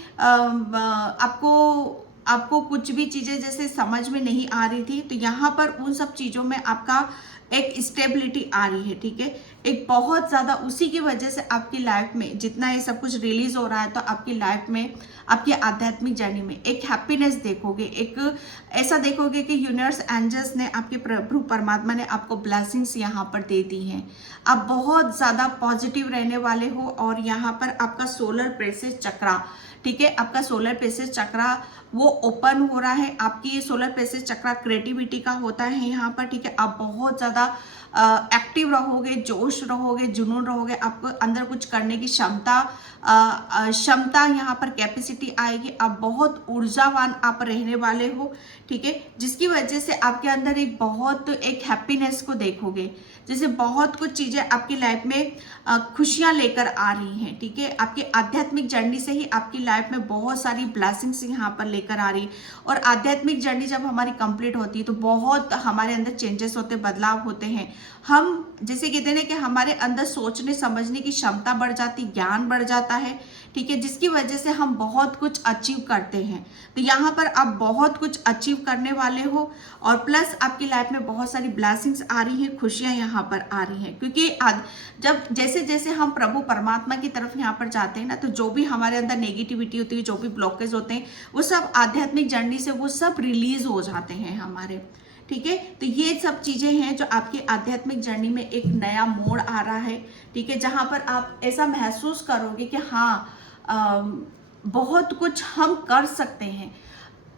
आपको कुछ भी चीज़ें जैसे समझ में नहीं आ रही थी, तो यहाँ पर उन सब चीज़ों में आपका एक स्टेबिलिटी आ रही है, ठीक है। एक बहुत ज़्यादा उसी की वजह से आपकी लाइफ में जितना ये सब कुछ रिलीज हो रहा है, तो आपकी लाइफ में, आपकी आध्यात्मिक जर्नी में एक हैप्पीनेस देखोगे, एक ऐसा देखोगे कि यूनिवर्स, एंजल्स ने, आपके प्रभु परमात्मा ने आपको ब्लेसिंग्स यहाँ पर दे दी हैं। आप बहुत ज़्यादा पॉजिटिव रहने वाले हो। और यहाँ पर आपका सोलर प्लेक्सस चक्रा, ठीक है, आपका सोलर प्लेक्सस चक्रा वो ओपन हो रहा है। आपकी सोलर प्लेक्सस चक्रा क्रिएटिविटी का होता है यहाँ पर, ठीक है। आप बहुत ज़्यादा एक्टिव रहोगे, जोश रहोगे, जुनून रहोगे, आपको अंदर कुछ करने की क्षमता यहाँ पर कैपेसिटी आएगी। आप बहुत ऊर्जावान आप रहने वाले हो, ठीक है, जिसकी वजह से आपके अंदर एक हैप्पीनेस को देखोगे, जैसे बहुत कुछ चीज़ें आपकी लाइफ में खुशियाँ लेकर आ रही हैं, ठीक है। आपकी आध्यात्मिक जर्नी से ही आपकी लाइफ में बहुत सारी ब्लेसिंग्स यहाँ पर लेकर आ रही है। और आध्यात्मिक जर्नी जब हमारी कंप्लीट होती है, तो बहुत हमारे अंदर चेंजेस होते, बदलाव होते हैं। हम जैसे कहते हैं ना कि हमारे अंदर सोचने समझने की क्षमता बढ़ जाती, ज्ञान बढ़ जाता है, ठीक है, जिसकी वजह से हम बहुत कुछ अचीव करते हैं। तो यहाँ पर आप बहुत कुछ अचीव करने वाले हो, और प्लस आपकी लाइफ में बहुत सारी ब्लेसिंग्स आ रही हैं, खुशियाँ यहाँ पर आ रही हैं। क्योंकि जब जैसे जैसे हम प्रभु परमात्मा की तरफ यहाँ पर जाते हैं ना, तो जो भी हमारे अंदर नेगेटिविटी होती है, जो भी ब्लॉकेज होते हैं, वो सब आध्यात्मिक जर्नी से वो सब रिलीज हो जाते हैं हमारे, ठीक है। तो ये सब चीजें हैं जो आपकी आध्यात्मिक जर्नी में एक नया मोड़ आ रहा है, ठीक है, जहां पर आप ऐसा महसूस करोगे कि हाँ, बहुत कुछ हम कर सकते हैं।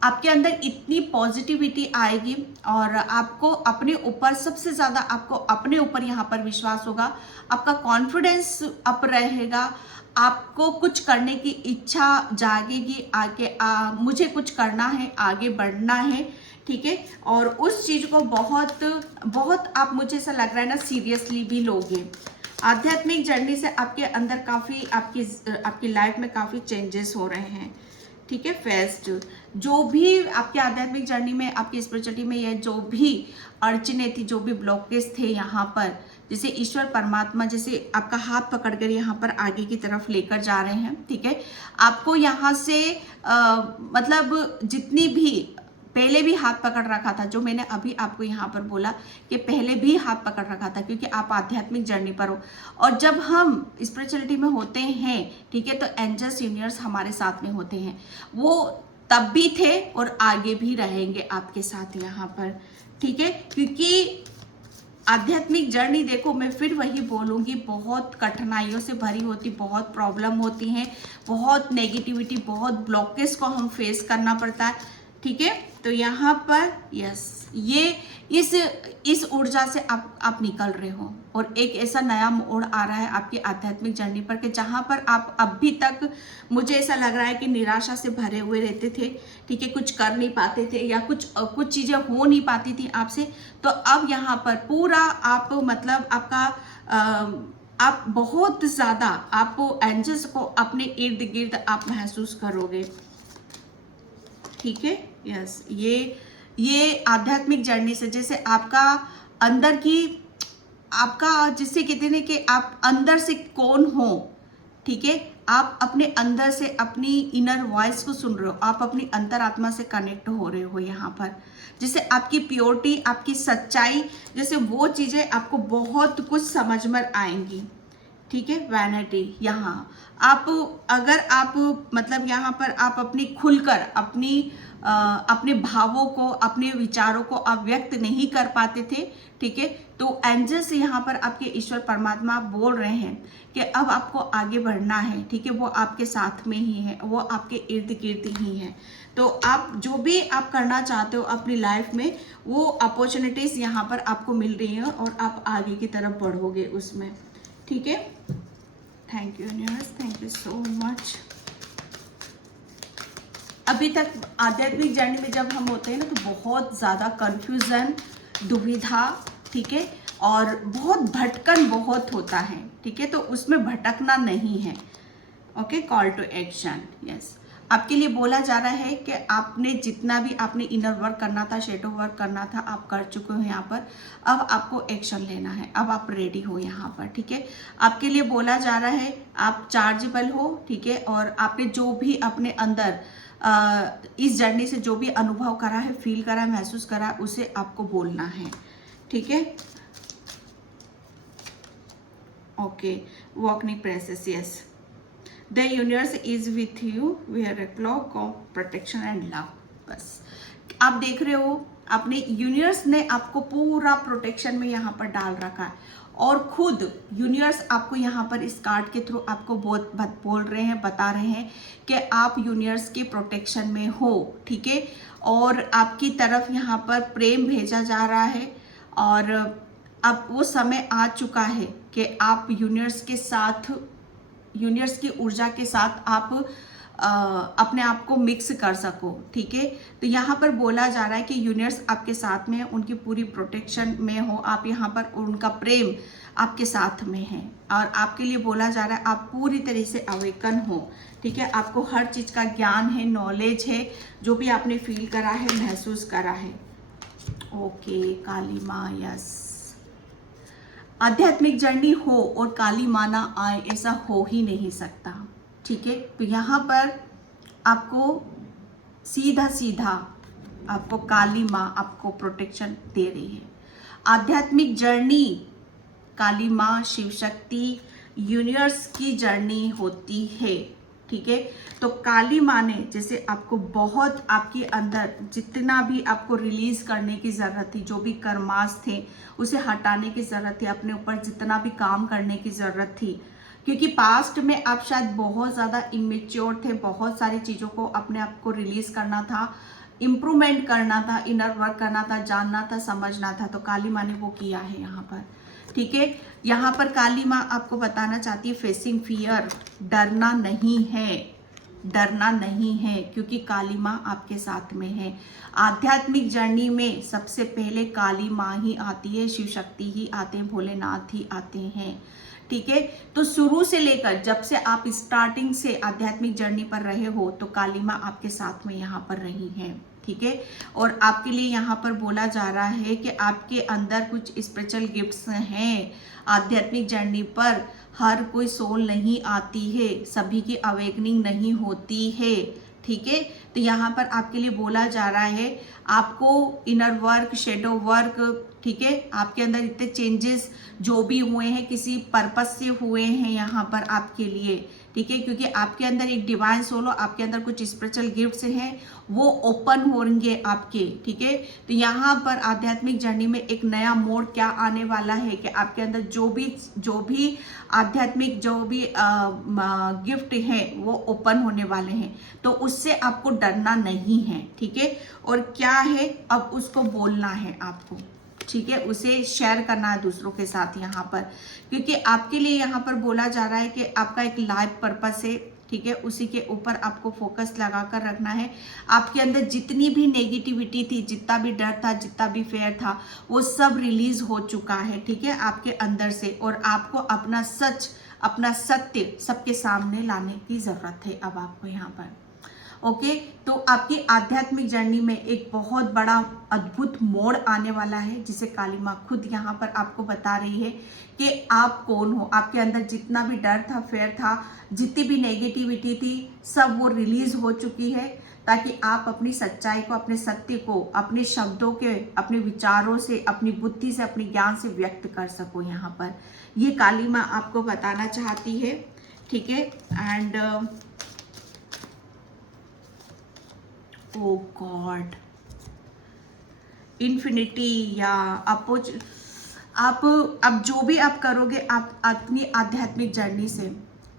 आपके अंदर इतनी पॉजिटिविटी आएगी, और आपको अपने ऊपर, सबसे ज़्यादा आपको अपने ऊपर यहाँ पर विश्वास होगा, आपका कॉन्फिडेंस अप रहेगा, आपको कुछ करने की इच्छा जागेगी, आगे मुझे कुछ करना है, आगे बढ़ना है, ठीक है। और उस चीज़ को बहुत आप, मुझे ऐसा लग रहा है ना, सीरियसली भी लोगे। आध्यात्मिक जर्नी से आपके अंदर काफ़ी, आपकी लाइफ में काफ़ी चेंजेस हो रहे हैं, ठीक है। फर्स्ट, जो भी आपके आध्यात्मिक जर्नी में, आपकी स्पिरिचुअलिटी में ये जो भी अड़चने थी, जो भी ब्लॉकेज थे यहाँ पर, जैसे ईश्वर परमात्मा जैसे आपका हाथ पकड़कर यहाँ पर आगे की तरफ लेकर जा रहे हैं, ठीक है। आपको यहाँ से मतलब जितनी भी पहले भी हाथ पकड़ रखा था, जो मैंने अभी आपको यहाँ पर बोला कि पहले भी हाथ पकड़ रखा था, क्योंकि आप आध्यात्मिक जर्नी पर हो। और जब हम स्पिरिचुअलिटी में होते हैं, ठीक है, तो एंजल्स यूनिवर्स हमारे साथ में होते हैं। वो तब भी थे और आगे भी रहेंगे आपके साथ यहाँ पर, ठीक है। क्योंकि आध्यात्मिक जर्नी, देखो मैं फिर वही बोलूँगी, बहुत कठिनाइयों से भरी होती, बहुत प्रॉब्लम होती हैं, बहुत नेगेटिविटी, बहुत ब्लॉकेज को हम फेस करना पड़ता है, ठीक है। तो यहाँ पर यस, ये इस ऊर्जा से आप निकल रहे हो और एक ऐसा नया मोड़ आ रहा है आपकी आध्यात्मिक जर्नी पर कि जहाँ पर आप अभी तक, मुझे ऐसा लग रहा है कि निराशा से भरे हुए रहते थे, ठीक है, कुछ कर नहीं पाते थे या कुछ चीज़ें हो नहीं पाती थी आपसे। तो अब यहाँ पर पूरा आप मतलब आपका आप बहुत ज़्यादा आप एंजल्स को अपने इर्द गिर्द आप महसूस करोगे, ठीक है। यस, ये आध्यात्मिक जर्नी से जैसे आपका अंदर की, आपका जिससे कहते हैं कि आप अंदर से कौन हो, ठीक है, आप अपने अंदर से अपनी इनर वॉइस को सुन रहे हो, आप अपनी अंतरात्मा से कनेक्ट हो रहे हो यहाँ पर। जैसे आपकी प्योरिटी, आपकी सच्चाई, जैसे वो चीज़ें आपको बहुत कुछ समझ में आएंगी, ठीक है। वैनिटी, यहाँ आप अगर आप मतलब यहाँ पर आप अपनी खुलकर अपने भावों को, अपने विचारों को आप व्यक्त नहीं कर पाते थे, ठीक है, तो एंजल्स यहाँ पर आपके ईश्वर परमात्मा बोल रहे हैं कि अब आपको आगे बढ़ना है, ठीक है। वो आपके साथ में ही है, वो आपके इर्द गिर्द ही है। तो आप जो भी आप करना चाहते हो अपनी लाइफ में, वो अपॉर्चुनिटीज़ यहाँ पर आपको मिल रही हैं और आप आगे की तरफ बढ़ोगे उसमें, ठीक है। Thank you universe, thank you so much. अभी तक आध्यात्मिक जर्नी में जब हम होते हैं ना, तो बहुत ज़्यादा कन्फ्यूज़न, दुविधा, ठीक है, और बहुत भटकन बहुत होता है, ठीक है। तो उसमें भटकना नहीं है, okay. Call to action, yes. आपके लिए बोला जा रहा है कि आपने जितना भी आपने इनर वर्क करना था, शेडो वर्क करना था, आप कर चुके हो यहाँ पर। अब आपको एक्शन लेना है, अब आप रेडी हो यहाँ पर, ठीक है। आपके लिए बोला जा रहा है आप चार्जेबल हो, ठीक है, और आपने जो भी अपने अंदर इस जर्नी से जो भी अनुभव करा है, फील करा है, महसूस करा है, उसे आपको बोलना है, ठीक है। ओके, वॉकनी presses, yes. The universe is with you, wear a cloak of protection and love. बस आप देख रहे हो, अपने यूनिवर्स ने आपको पूरा प्रोटेक्शन में यहाँ पर डाल रखा है, और खुद यूनिवर्स आपको यहाँ पर इस कार्ड के थ्रू आपको बहुत बोल रहे हैं, बता रहे हैं कि आप यूनिवर्स के प्रोटेक्शन में हो, ठीक है। और आपकी तरफ यहाँ पर प्रेम भेजा जा रहा है, और अब वो समय आ चुका है कि आप यूनिवर्स के साथ, यूनिवर्स की ऊर्जा के साथ आप अपने आप को मिक्स कर सको, ठीक है। तो यहाँ पर बोला जा रहा है कि यूनिवर्स आपके साथ में है, उनकी पूरी प्रोटेक्शन में हो आप यहाँ पर, उनका प्रेम आपके साथ में है। और आपके लिए बोला जा रहा है आप पूरी तरह से अवेकन हो, ठीक है। आपको हर चीज़ का ज्ञान है, नॉलेज है, जो भी आपने फील करा है, महसूस करा है। ओके, काली माँ, यस। आध्यात्मिक जर्नी हो और काली माँ ना आए, ऐसा हो ही नहीं सकता, ठीक है। तो यहाँ पर आपको सीधा सीधा आपको काली माँ आपको प्रोटेक्शन दे रही है। आध्यात्मिक जर्नी काली माँ, शिव शक्ति, यूनिवर्स की जर्नी होती है, ठीक है। तो काली माँ ने जैसे आपको बहुत, आपके अंदर जितना भी आपको रिलीज करने की ज़रूरत थी, जो भी कर्मास थे उसे हटाने की ज़रूरत थी, अपने ऊपर जितना भी काम करने की ज़रूरत थी, क्योंकि पास्ट में आप शायद बहुत ज़्यादा इमेच्योर थे, बहुत सारी चीज़ों को अपने आप को रिलीज करना था, इम्प्रूवमेंट करना था, इनर वर्क करना था, जानना था, समझना था। तो काली माँ ने वो किया है यहाँ पर, ठीक है। यहाँ पर काली माँ आपको बताना चाहती है फेसिंग फियर, डरना नहीं है, डरना नहीं है, क्योंकि काली माँ आपके साथ में है। आध्यात्मिक जर्नी में सबसे पहले काली माँ ही आती है, शिव शक्ति ही आते हैं, भोलेनाथ ही आते हैं, ठीक है। तो शुरू से लेकर जब से आप स्टार्टिंग से आध्यात्मिक जर्नी पर रहे हो तो काली माँ आपके साथ में यहाँ पर रही है, ठीक है। और आपके लिए यहाँ पर बोला जा रहा है कि आपके अंदर कुछ स्पिरिचुअल गिफ्ट्स हैं। आध्यात्मिक जर्नी पर हर कोई सोल नहीं आती है, सभी की अवेकनिंग नहीं होती है, ठीक है। तो यहाँ पर आपके लिए बोला जा रहा है आपको इनर वर्क, शेडो वर्क, ठीक है, आपके अंदर इतने चेंजेस जो भी हुए हैं किसी पर्पस से हुए हैं यहाँ पर आपके लिए, ठीक है। क्योंकि आपके अंदर एक डिवाइन सोल, आपके अंदर कुछ स्पिरिचुअल गिफ्ट्स हैं वो ओपन होंगे आपके, ठीक है। तो यहाँ पर आध्यात्मिक जर्नी में एक नया मोड़ क्या आने वाला है कि आपके अंदर जो भी आध्यात्मिक जो भी गिफ्ट है वो ओपन होने वाले हैं। तो उससे आपको डरना नहीं है, ठीक है। और क्या है, अब उसको बोलना है आपको, ठीक है, उसे शेयर करना है दूसरों के साथ यहाँ पर। क्योंकि आपके लिए यहाँ पर बोला जा रहा है कि आपका एक लाइफ पर्पस है, ठीक है, उसी के ऊपर आपको फोकस लगा कर रखना है। आपके अंदर जितनी भी नेगेटिविटी थी, जितना भी डर था, जितना भी फेयर था, वो सब रिलीज हो चुका है, ठीक है, आपके अंदर से। और आपको अपना सच, अपना सत्य सबके सामने लाने की जरूरत है अब आपको यहाँ पर, ओके। तो आपकी आध्यात्मिक जर्नी में एक बहुत बड़ा अद्भुत मोड़ आने वाला है, जिसे काली माँ खुद यहाँ पर आपको बता रही है कि आप कौन हो। आपके अंदर जितना भी डर था, फेयर था, जितनी भी नेगेटिविटी थी, सब वो रिलीज हो चुकी है, ताकि आप अपनी सच्चाई को, अपने सत्य को अपने शब्दों के, अपने विचारों से, अपनी बुद्धि से, अपने ज्ञान से व्यक्त कर सको। यहाँ पर ये काली माँ आपको बताना चाहती है, ठीक है। एंड ओ गॉड, इन्फिनिटी या अपोज, आप अब जो भी आप करोगे आप अपनी आध्यात्मिक जर्नी से,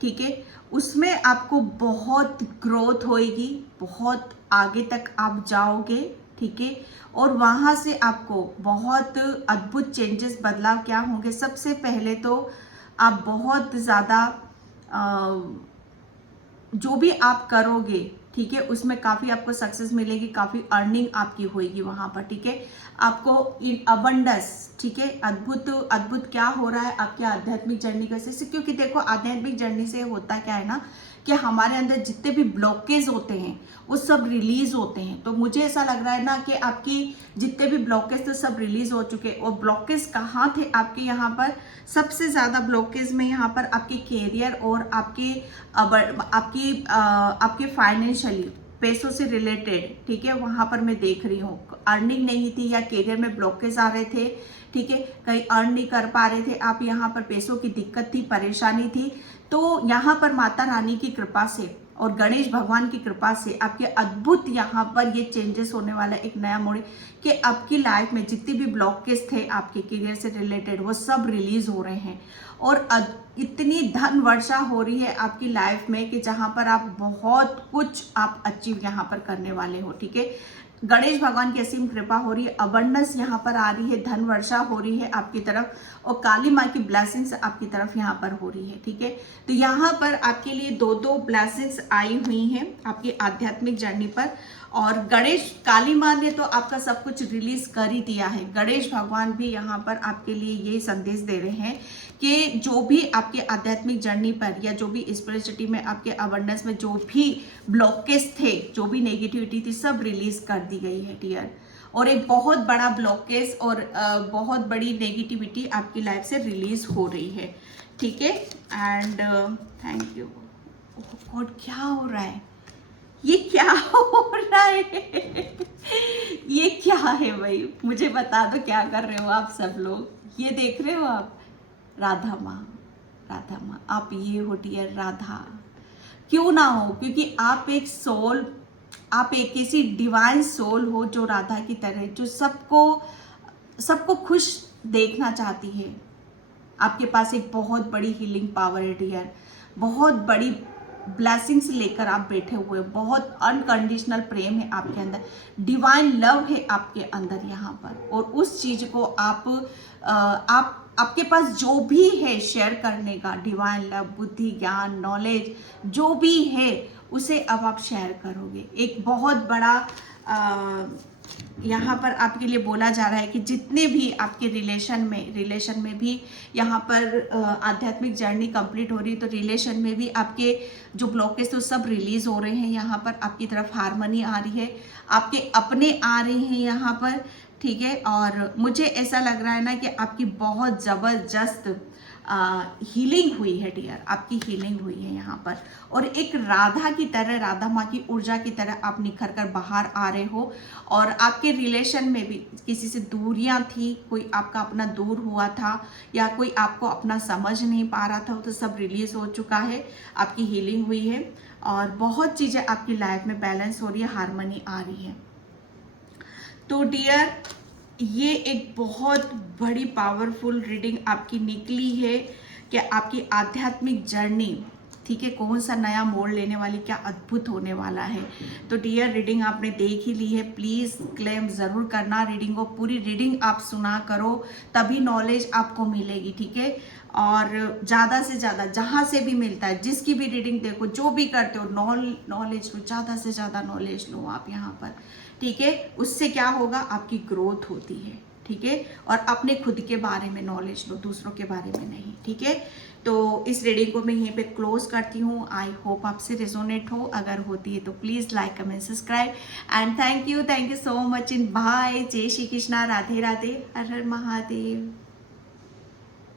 ठीक है, उसमें आपको बहुत ग्रोथ होएगी, बहुत आगे तक आप जाओगे, ठीक है। और वहाँ से आपको बहुत अद्भुत चेंजेस, बदलाव क्या होंगे। सबसे पहले तो आप बहुत ज़्यादा जो भी आप करोगे, ठीक है, उसमें काफ़ी आपको सक्सेस मिलेगी, काफ़ी अर्निंग आपकी होएगी वहाँ पर, ठीक है। आपको इन अबंडेंस, ठीक है, अद्भुत अद्भुत क्या हो रहा है आपके आध्यात्मिक जर्नी का से। क्योंकि देखो आध्यात्मिक जर्नी से होता क्या है ना कि हमारे अंदर जितने भी ब्लॉकेज होते हैं वो सब रिलीज होते हैं। तो मुझे ऐसा लग रहा है ना कि आपकी जितने भी ब्लॉकेज थे सब रिलीज हो चुके। और ब्लॉकेज कहाँ थे आपके यहाँ पर, सबसे ज़्यादा ब्लॉकेज में यहाँ पर आपके कैरियर और आपके फाइनेंशियली, पैसों से रिलेटेड, ठीक है, वहाँ पर मैं देख रही हूँ अर्निंग नहीं थी या कैरियर में ब्लॉकेज आ रहे थे, ठीक है, कहीं अर्न नहीं कर पा रहे थे आप, यहाँ पर पैसों की दिक्कत थी, परेशानी थी। तो यहाँ पर माता रानी की कृपा से और गणेश भगवान की कृपा से आपके अद्भुत यहाँ पर ये चेंजेस होने वाला, एक नया मोड़ कि आपकी लाइफ में जितने भी ब्लॉकेज थे आपके करियर से रिलेटेड वो सब रिलीज हो रहे हैं। और इतनी धन वर्षा हो रही है आपकी लाइफ में कि जहाँ पर आप बहुत कुछ आप अचीव यहाँ पर करने वाले हो, ठीक है। गणेश भगवान की असीम कृपा हो रही है, अबंडेंस यहाँ पर आ रही है, धन वर्षा हो रही है आपकी तरफ, और काली माँ की ब्लेसिंग्स आपकी तरफ यहाँ पर हो रही है, ठीक है। तो यहाँ पर आपके लिए दो ब्लेसिंग्स आई हुई हैं आपकी आध्यात्मिक जर्नी पर। और गणेश, काली माँ ने तो आपका सब कुछ रिलीज कर ही दिया है। गणेश भगवान भी यहाँ पर आपके लिए ये संदेश दे रहे हैं कि जो भी आपके आध्यात्मिक जर्नी पर या जो भी स्पिरिचुअलिटी में आपके अबंडेंस में जो भी ब्लॉकेज थे, जो भी नेगेटिविटी थी, सब रिलीज कर दी गई है डियर। और एक बहुत बड़ा ब्लॉकेज और बहुत बड़ी नेगेटिविटी आपकी लाइफ से रिलीज हो रही है, ठीक है। And thank you. गॉड, क्या हो रहा है, ये क्या हो रहा है ये क्या है भाई, मुझे बता दो क्या कर रहे हो आप सब लोग। ये देख रहे हो आप, राधा माँ, राधा माँ, आप ये हो डियर राधा। क्यों ना हो, क्योंकि आप एक सोल, आप एक ऐसी डिवाइन सोल हो जो राधा की तरह, जो सबको खुश देखना चाहती है। आपके पास एक बहुत बड़ी हीलिंग पावर है डियर, बहुत बड़ी ब्लेसिंग्स लेकर आप बैठे हुए, बहुत अनकंडीशनल प्रेम है आपके अंदर, डिवाइन लव है आपके अंदर यहाँ पर। और उस चीज़ को आपके पास जो भी है शेयर करने का, डिवाइन लव, बुद्धि, ज्ञान, नॉलेज जो भी है, उसे अब आप शेयर करोगे। एक बहुत बड़ा यहाँ पर आपके लिए बोला जा रहा है कि जितने भी आपके रिलेशन में भी यहाँ पर आध्यात्मिक जर्नी कंप्लीट हो रही है, तो रिलेशन में भी आपके जो ब्लॉकेज तो सब रिलीज हो रहे हैं। यहाँ पर आपकी तरफ हारमनी आ रही है, आपके अपने आ रहे हैं यहाँ पर, ठीक है। और मुझे ऐसा लग रहा है ना कि आपकी बहुत ज़बरदस्त हीलिंग हुई है डियर, आपकी हीलिंग हुई है यहाँ पर। और एक राधा की तरह, राधा माँ की ऊर्जा की तरह आप निखर कर बाहर आ रहे हो। और आपके रिलेशन में भी किसी से दूरियां थी, कोई आपका अपना दूर हुआ था या कोई आपको अपना समझ नहीं पा रहा था, वो तो सब रिलीज हो चुका है, आपकी हीलिंग हुई है और बहुत चीज़ें आपकी लाइफ में बैलेंस हो रही है, हारमनी आ रही है। तो डियर, ये एक बहुत बड़ी पावरफुल रीडिंग आपकी निकली है कि आपकी आध्यात्मिक जर्नी, ठीक है, कौन सा नया मोड़ लेने वाली, क्या अद्भुत होने वाला है। तो डियर, रीडिंग आपने देख ही ली है, प्लीज़ क्लेम ज़रूर करना रीडिंग को, पूरी रीडिंग आप सुना करो, तभी नॉलेज आपको मिलेगी, ठीक है। और ज़्यादा से ज़्यादा जहाँ से भी मिलता है, जिसकी भी रीडिंग देखो, जो भी करते हो, नॉलेज लो, ज़्यादा से ज़्यादा नॉलेज लो आप यहाँ पर, ठीक है। उससे क्या होगा, आपकी ग्रोथ होती है, ठीक है। और अपने खुद के बारे में नॉलेज लो, दूसरों के बारे में नहीं, ठीक है। तो इस रीडिंग को मैं यहीं पे क्लोज करती हूँ। आई होप आपसे रिजोनेट हो, अगर होती है तो please like comment subscribe and thank you so much in by. जय श्री कृष्णा, राधे राधे, हर हर महादेव।